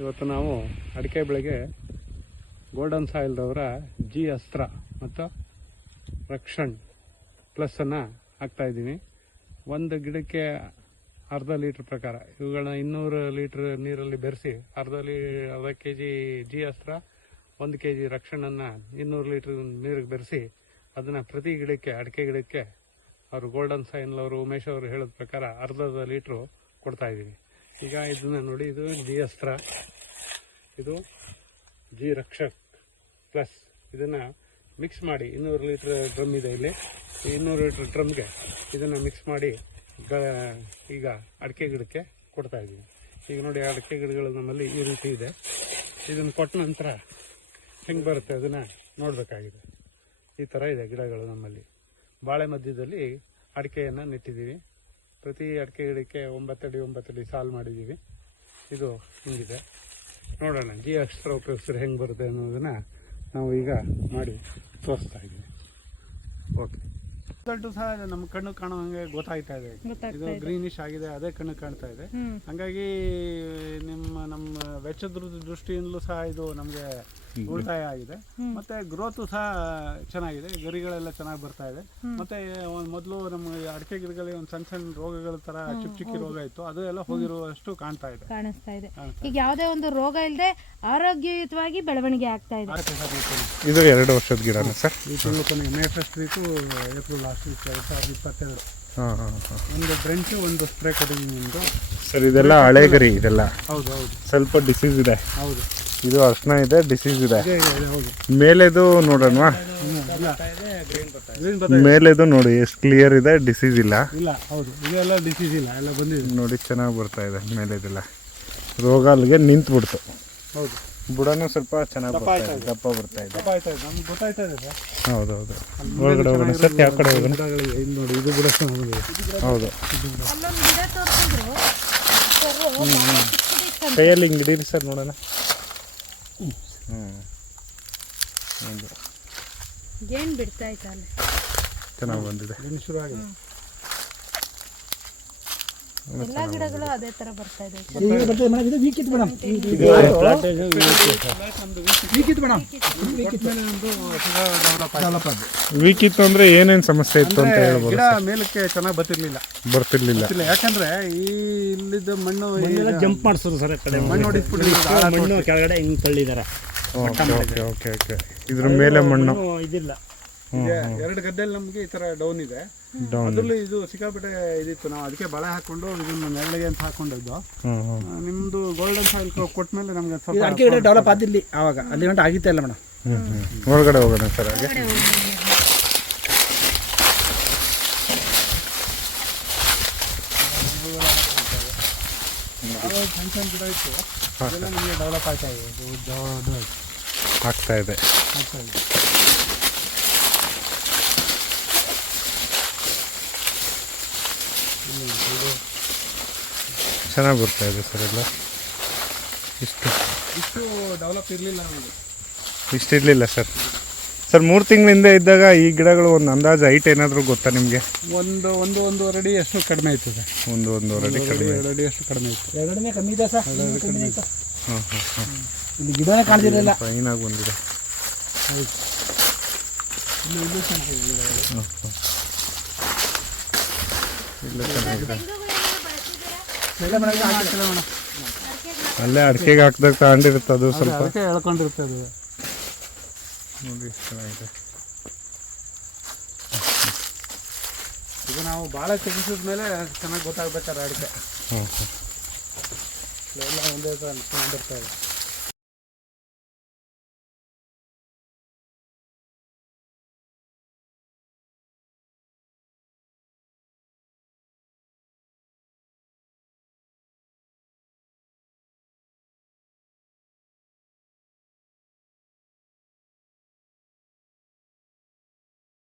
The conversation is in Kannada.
ಇವತ್ತು ನಾವು ಅಡಿಕೆ ಬೆಳೆಗೆ ಗೋಲ್ಡನ್ ಸಾಯಿಲ್ದವರ ಜಿ ಅಸ್ತ್ರ ಮತ್ತು ರಕ್ಷಣ್ ಪ್ಲಸ್ಸನ್ನು ಹಾಕ್ತಾಯಿದ್ದೀನಿ ಒಂದು ಗಿಡಕ್ಕೆ ಅರ್ಧ ಲೀಟ್ರ್ ಪ್ರಕಾರ, ಇವುಗಳನ್ನ ಇನ್ನೂರು ಲೀಟ್ರ್ ನೀರಲ್ಲಿ ಬೆರೆಸಿ, ಅರ್ಧ ಲೀ, ಅರ್ಧ ಕೆ ಜಿ ಜಿ ಅಸ್ತ್ರ, ಒಂದು ಕೆ ಜಿ ರಕ್ಷಣನ್ನು ಇನ್ನೂರು ಲೀಟ್ರ್ ನೀರಿಗೆ ಬೆರೆಸಿ, ಅದನ್ನು ಪ್ರತಿ ಗಿಡಕ್ಕೆ, ಅಡಿಕೆ ಗಿಡಕ್ಕೆ, ಅವರು ಗೋಲ್ಡನ್ ಸೈನ್ ಅವರು ಉಮೇಶ್ ಅವರು ಹೇಳಿದ ಪ್ರಕಾರ ಅರ್ಧದ ಲೀಟ್ರು ಕೊಡ್ತಾ ಇದ್ದೀನಿ ಈಗ ಇದನ್ನ ನೋಡಿ, ಇದು ಜಿ ಅಸ್ತ್ರ. ಇದು ಜಿ ರಕ್ಷಕ್ ಪ್ಲಸ್ ಇದನ್ನು ಮಿಕ್ಸ್ ಮಾಡಿ, ಇನ್ನೂರು ಲೀಟ್ರ್ ಡ್ರಮ್ ಇದೆ ಇಲ್ಲಿ. ಇನ್ನೂರು ಲೀಟ್ರ್ ಡ್ರಮ್ಗೆ ಇದನ್ನು ಮಿಕ್ಸ್ ಮಾಡಿ ಈಗ ಅಡಿಕೆ ಗಿಡಕ್ಕೆ ಕೊಡ್ತಾ ಇದ್ದೀನಿ ಈಗ ನೋಡಿ ಅಡಿಕೆ ಗಿಡಗಳು ನಮ್ಮಲ್ಲಿ ಈ ರೀತಿ ಇದೆ. ಇದನ್ನು ಕೊಟ್ಟ ನಂತರ ಹೆಂಗೆ ಬರುತ್ತೆ ಅದನ್ನು ನೋಡಬೇಕಾಗಿದೆ. ಈ ಥರ ಇದೆ ಗಿಡಗಳು ನಮ್ಮಲ್ಲಿ. ಬಾಳೆ ಮಧ್ಯದಲ್ಲಿ ಅಡಿಕೆಯನ್ನು ನೆಟ್ಟಿದ್ದೀವಿ. ಪ್ರತಿ ಅಡಿಕೆ ಗಿಡಕ್ಕೆ ಒಂಬತ್ತಡಿ ಒಂಬತ್ತಡಿ ಸಾಲು ಮಾಡಿದ್ದೀವಿ. ಇದು ಹಿಂಗಿದೆ. ನೋಡೋಣ ಜಿ ಅಕ್ಷರ ಉಪಯೋಗಿಸಿದ್ರೆ ಹೆಂಗೆ ಬರುತ್ತೆ ಅನ್ನೋದನ್ನ ನಾವು ಈಗ ಮಾಡಿ ತೋರಿಸ್ತಾ ಇದ್ದೀವಿ. ಓಕೆ. ರಿಸಲ್ಟು ಸಹ ನಮ್ಮ ಕಣ್ಣು ಕಾಣೋ ಹಂಗೆ ಗೊತ್ತಾಯ್ತಾ ಇದೆ. ಇದು ಗ್ರೀನಿಶ್ ಆಗಿದೆ ಅದೇ ಕಣ್ಣು ಕಾಣ್ತಾ ಇದೆ. ಹಂಗಾಗಿ ನಿಮ್ಮ ನಮ್ಮ ವೆಚ್ಚದ ದೃಷ್ಟಿಯಿಂದಲೂ ಸಹ ಇದು ನಮಗೆ ಉಳಿತಾಯ ಆಗಿದೆ. ಮತ್ತೆ ಗ್ರೋತ್ ಸಹ ಚೆನ್ನಾಗಿದೆ. ಗರಿಗಳೆಲ್ಲ ಚೆನ್ನಾಗಿ ಬರ್ತಾ ಇದೆ. ಮತ್ತೆ ಮೊದಲು ನಮ್ಮ ಅಡಿಕೆ ಗಿಡಗಳಿಗೆ ಒಂದು ಸಣ್ಣ ಸಣ್ಣ ರೋಗಗಳ ತರ ಚಿಕ್ಕ ಚಿಕ್ಕ ರೋಗ ಇತ್ತು. ಅದು ಎಲ್ಲ ಹೋಗಿರುವಷ್ಟು ಕಾಣ್ತಾ ಇದೆ. ಕಾಣಿಸ್ತಾ ಇದೆ. ಈಗ ಯಾವುದೇ ಒಂದು ರೋಗ ಇಲ್ಲದೆ ಆರೋಗ್ಯಯುತವಾಗಿ ಬೆಳವಣಿಗೆ ಆಗ್ತಾ ಇದೆ. ಇದು ಎರಡು ವರ್ಷದ ಗಿಡ ಸರ್? ಈ ತಿಂಗಳು ಕೊನೆಗೆ May first week April last week ಎರಡು ಸಾವಿರದ ಇಪ್ಪತ್ತೆರಡು. ಹಾಂ ಹಾಂ ಹಾಂ. ಒಂದು ಡ್ರೆಂಚ್ ಒಂದು ಸ್ಪ್ರೇ ಕೊಟ್ಟಿದ್ದೀನಿ ಒಂದು ಸರ್ ಇದೆಲ್ಲ ಹಳೆ ಗರಿ ಇದೆಲ್ಲ. ಹೌದು ಹೌದು. ಸ್ವಲ್ಪ ಡಿಸೀಸ್ ಇದೆ. ಹೌದು. ಇದು ಅರ್ಶನ ಇದೆ ಡಿಸೀಸ್ ಇದೆ. ಮೇಲೆದು ನೋಡೋಣ ಮೇಲೆದು ನೋಡಿ ಎಷ್ಟು ಕ್ಲಿಯರ್ ಇದೆ ಡಿಸೀಸ್ ಇಲ್ಲ. ಇಲ್ಲ ಹೌದು. ಇದೆಲ್ಲ ಡಿಸೀಸ್ ಇಲ್ಲ ಎಲ್ಲ ಬಂದಿದೆ. ನೋಡಿ ಚೆನ್ನಾಗಿ ಬರ್ತಾ ಇದೆ ಮೇಲೆದೆಲ್ಲ. ರೋಗ ಅಲ್ಲಿಗೆ ನಿಂತು ಬಿಡ್ತು ಹೌದು. ಬುಡನೂ ಸ್ವಲ್ಪ ಚೆನ್ನಾಗಿ ದಪ್ಪ ಬರ್ತಾ ಇದೆ. ದಪ್ಪ ಬರ್ತಾ ಇದೆ. ಗೊತ್ತಾಯ್ತಾ ನಮ್ಗೆ ಗೊತ್ತಾಯ್ತಾ ಇದೆ ಸರ್. ಹೌದು ಹೌದು. ಒಳಗಡೆ ಹೋಗೋಣ ಸರ್ ಯಾವ ಕಡೆ ಹೋಗೋಣ? ನೋಡಿ ಇದು ಬಿಡ ಹೌದು. ಕೈಯಲ್ಲಿ ಹಿಂಗೆ ಹಿಡೀರಿ ಸರ್ ನೋಡೋಣ. ಹ್ಞೂ ಹೌದು ಬಿಡ್ತಾ ಅಲ್ಲಿ ಚೆನ್ನಾಗಿ ಬಂದಿದೆ. ಇನ್ನು ಶುರು ಆಗಿದೆ. ಎಲ್ಲಾ ಗಿಡಗಳು ಅದೇ ತರ ಬರ್ತಾ ಇದೆ. ವೀಕ್ ಇತ್ತು ಅಂದ್ರೆ ಏನೇನ್ ಸಮಸ್ಯೆ ಇತ್ತು ಅಂತ ಹೇಳ್ಬೋದು ಗಿಡ ಮೇಲಕ್ಕೆ ಚೆನ್ನಾಗಿ ಬರ್ತಿರ್ಲಿಲ್ಲ. ಬರ್ತಿರ್ಲಿಲ್ಲ. ಯಾಕಂದ್ರೆ ಈ ಇಲ್ಲಿದ್ದ ಮಣ್ಣು ಜಂಪ್ ಮಾಡಿಸೋದು ಸರ್ ಆ ಕಡೆ. ಮಣ್ಣು ಹೊಡಿಸ್ಬಿಟ್ಟು ಮಣ್ಣು ಕೆಳಗಡೆ ಹಿಂಗ್ ತಳ್ಳಿದಾರೆ. Okay okay okay okay. ಇದ್ರ ಮೇಲೆ ಮಣ್ಣು. ಇದಿಲ್ಲ. ಎರಡು ಗದ್ದೆಯಲ್ಲಿ ನಮಗೆ ಈ ತರ ಡೌನ್ ಇದೆ. ಅದ್ರಲ್ಲಿ ಇದು ಸಿಕ್ಕಾಪಟ್ಟೆ ಇದಿತ್ತು. ನಾವು ಅದಕ್ಕೆ ಬಳೆ ಹಾಕೊಂಡು ಇದನ್ನ ನೆರಳಿಗೆ ಅಂತ ಹಾಕೊಂಡಿದ್ದು. ನಿಮ್ದು ಗೋಲ್ಡನ್ ಸಾಯಿಲ್ ಕೊಟ್ಮೇಲೆ ನಮ್ಗೆ ಇದು ಸ್ವಲ್ಪ ಅಡಿಕೆ ಗಿಡ ಡೆವಲಪ್ ಆದಿಲ್ಲ ಆವಾಗ. ಅಲ್ಲಿ ಗಂಟ ಆಗಿತ್ತೆ ಇಲ್ಲ ಮೇಡಮ್. ಒಳಗಡೆ ಹೋಗೋಣ ಸರ್ ಹಾಗೆ. ಸಣ್ಣ ಸಣ್ಣ ಗಿಡ ಇತ್ತು. ಅದೆಲ್ಲ ನಮಗೆ ಡೆವಲಪ್ ಆಗ್ತಾ ಇದೆ ಇದು ದೊಡ್ಡ ಆಗ್ತಾ ಇದೆ. ಆಗ್ತಾ ಇದೆ. ಚೆನ್ನಾಗಿ ಬರ್ತಾ ಇದೆ ಸರ್ ಎಲ್ಲ. ಇಷ್ಟು. ಇಷ್ಟು ಡೆವಲಪ್ ಇರಲಿಲ್ಲ ನಮಗೆ. ಇಷ್ಟು ಇರಲಿಲ್ಲ ಸರ್. ಸರ್ ಮೂರು ತಿಂಗಳಿಂದ ಇದ್ದಾಗ ಈ ಗಿಡಗಳು ಒಂದು ಅಂದಾಜು ಹೈಟ್ ಏನಾದರೂ ಗೊತ್ತಾ ನಿಮಗೆ? ಒಂದು ಒಂದು ಒಂದೂವರೆ ಅಡಿ ಅಷ್ಟು ಕಡಿಮೆ ಆಯ್ತದೆ ಸರ್. ಒಂದು ಒಂದೂವರೆ ಅಡಿ ಕಡಿಮೆ ಎರಡು ಅಡಿ ಅಷ್ಟು ಕಡಿಮೆ ಆಯ್ತು. ಎರಡನೇ ಕಮ್ಮಿ ಇದೆ ಸರ್. ಕಮ್ಮಿ ಆಯ್ತು. ಹಾಂ ಹಾಂ ಹಾಂ. ಇಲ್ಲಿ ಗಿಡನೇ ಕಾಣ್ತಿರಲಿಲ್ಲ. ಫೈನಾಗಿ ಬಂದಿದೆ. ಹಾಂ ಹಾಂ. ಇಲ್ಲ ಚೆನ್ನಾಗಿದೆ. ಅಲ್ಲೇ ಅಡಿಕೆಗೆ ಹಾಕ್ದಾಗ ತಗೊಂಡಿರುತ್ತೆ ಅದು ಸ್ವಲ್ಪ. ಹೇಳ್ಕೊಂಡಿರ್ತದೆ ಎಳ್ಕೊಂಡಿರುತ್ತೆ ಅದು ನೋಡಿ ಎಷ್ಟು ಚೆನ್ನಾಗಿದೆ ಇದು. ನಾವು ಭಾಳ ತೆಗಿಸಿದ ಮೇಲೆ ಚೆನ್ನಾಗಿ ಗೊತ್ತಾಗ್ಬೇಕಾದ್ರೆ ಅಡಿಕೆ. ಎಲ್ಲ ಒಂದೇ ಬರ್ತಾ ಇದೆ